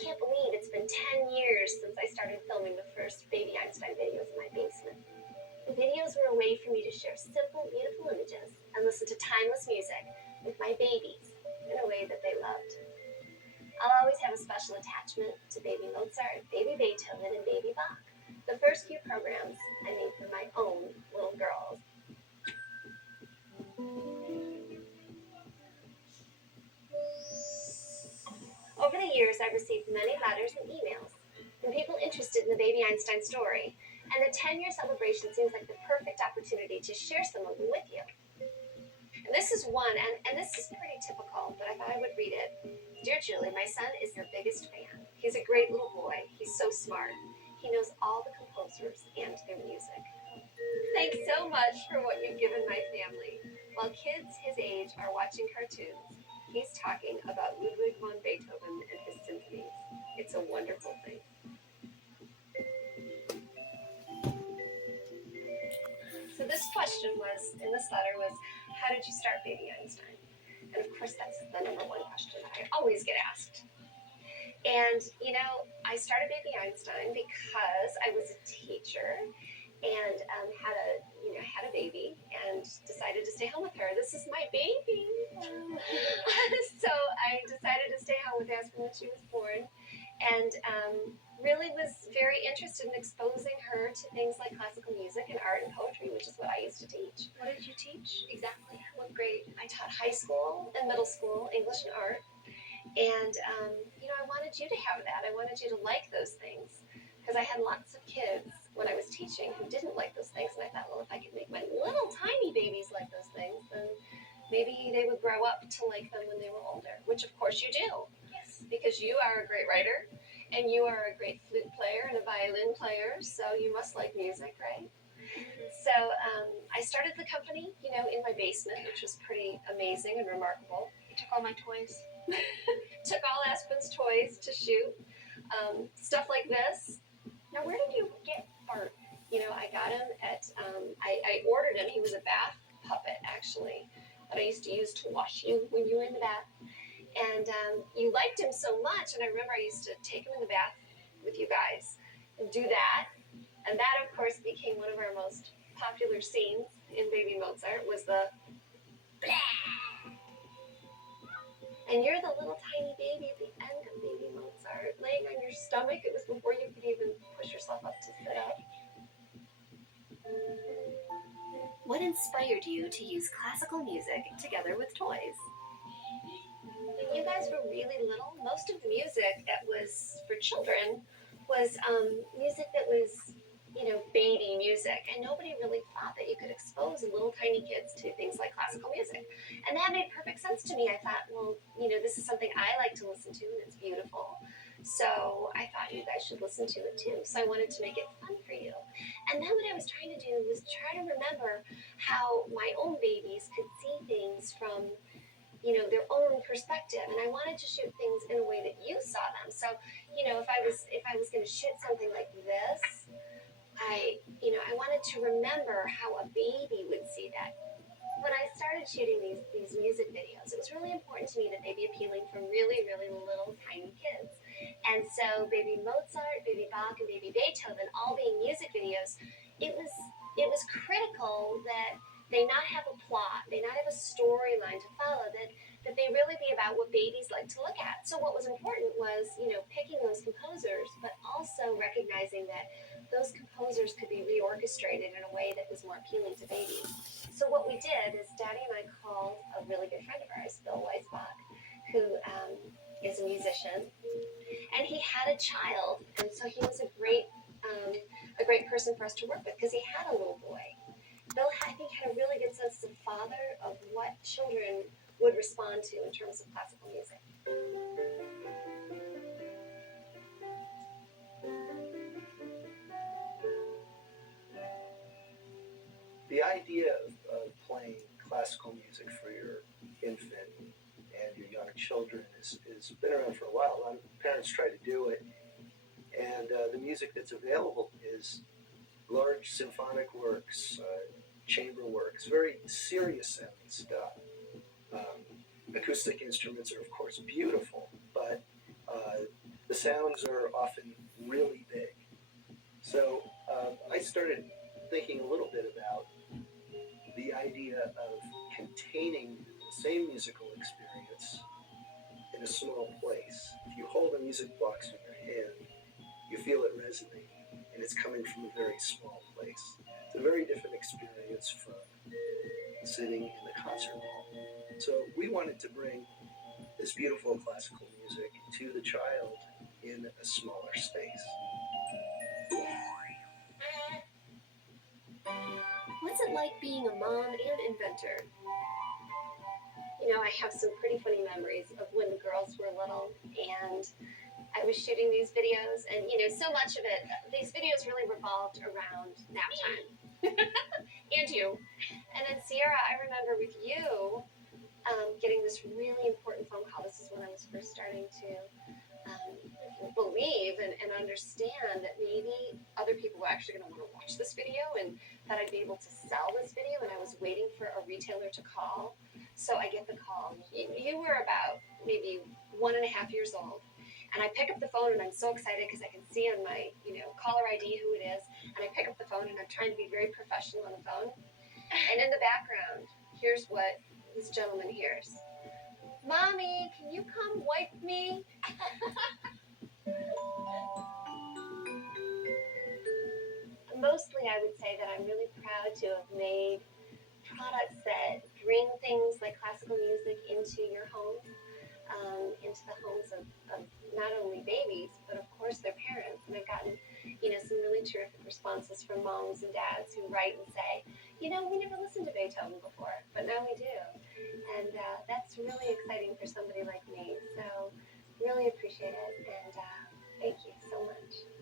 can't believe it's been 10 years since I started filming the first baby Einstein videos in my basement. The videos were a way for me to share simple, beautiful images and listen to timeless music with my babies in a way that they loved. I'll always have a special attachment to baby Mozart, baby Beethoven, and baby Bach, the first few programs I made for my own little girls. Over the years, I've received many letters and emails from people interested in the baby Einstein story, and the 10-year celebration seems like the perfect opportunity to share some of them with you. And this is one, and this is pretty typical, but I thought I would read it. Dear Julie, my son is your biggest fan. He's a great little boy. He's so smart. He knows all the composers and their music. Thanks so much for what you've given my family. While kids his age are watching cartoons, he's talking about Ludwig von Beethoven and his symphonies. It's a wonderful thing. So this question in this letter was, how did you start Baby Einstein? And of course, that's the number one question that I always get asked. And, I started Baby Einstein because I was a teacher and had a baby and decided to stay home with her. This is my baby. So I decided to stay home with Aspen when she was born, and really was very interested in exposing her to things like classical music and art and poetry, which is what I used to teach. What did you teach? Exactly. What grade? I taught high school and middle school English and art. And, I wanted you to have that. I wanted you to like those things, because I had lots of kids when I was teaching who didn't like those things. And I thought, well, if I could make my little tiny babies like those things, then maybe they would grow up to like them when they were older, which of course you do. Yes. Because you are a great writer, and you are a great flute player and a violin player, so you must like music, right? So I started the company, in my basement, which was pretty amazing and remarkable. You took all my toys. Took all Aspen's toys to shoot, stuff like this. Now, where did you get Bart? I got him at, I ordered him. He was a bath puppet, actually, that I used to use to wash you when you were in the bath. And you liked him so much, and I remember I used to take him in the bath with you guys and do that. And that, of course, became one of our most popular scenes in Baby Mozart, was the blah. And you're the little tiny baby at the end of Baby Mozart, laying on your stomach. It was before you could even push yourself up to sit up. What inspired you to use classical music together with toys? When you guys were really little, most of the music that was for children was music that was, baby music. And nobody really thought that you could expose little tiny kids to things like classical music. And that made perfect sense to me. I thought, well, this is something I like to listen to, and it's beautiful. So I thought you guys should listen to it too. So I wanted to make it fun for you. And then what I was trying to do was try to remember how my own babies could see things from their own perspective, and I wanted to shoot things in a way that you saw them. So, if I was going to shoot something like this, I wanted to remember how a baby would see that. When I started shooting these music videos, it was really important to me that they be appealing for really, really little tiny kids. And so Baby Mozart, Baby Bach, and Baby Beethoven, all being music videos, it was critical that they not have a plot, they not have a storyline to follow, that they really be about what babies like to look at. So what was important was, picking those composers, but also recognizing that those composers could be reorchestrated in a way that was more appealing to babies. So what we did is Daddy and I called a really good friend of ours, Bill Weisbach, who is a musician, and he had a child, and so he was a great person for us to work with, because he had a little boy. Bill, I think, had a really good sense as a father of what children would respond to in terms of classical music. The idea of playing classical music for your infant and your young children has been around for a while. A lot of parents try to do it, and the music that's available is large symphonic works, chamber works, very serious sounding stuff. Acoustic instruments are, of course, beautiful, but the sounds are often really big. So I started thinking a little bit about the idea of containing the same musical experience in a small place. If you hold a music box in your hand, you feel it resonate, and it's coming from a very small place. It's a very different experience from sitting in the concert hall. So we wanted to bring this beautiful classical music to the child in a smaller space. What's it like being a mom and inventor? You know, I have some pretty funny memories of when the girls were little, and I was shooting these videos, and you know, so much of it, these videos really revolved around nap time. And you. And then Sierra, I remember with you getting this really important phone call. This is when I was first starting to believe and understand that maybe other people were actually going to want to watch this video and that I'd be able to sell this video. And I was waiting for a retailer to call. So I get the call. You were about maybe 1.5 years old. And I pick up the phone and I'm so excited because I can see on my, caller ID who it is. And I pick up the phone and I'm trying to be very professional on the phone. And in the background, here's what this gentleman hears. Mommy, can you come wipe me? Mostly, I would say that I'm really proud to have made products that bring things like classical music into your home, into the homes of not only babies, but of course their parents. And I've gotten, some really terrific responses from moms and dads who write and say, we never listened to Beethoven before, but now we do. And that's really exciting for somebody like me. So really appreciate it, and thank you so much.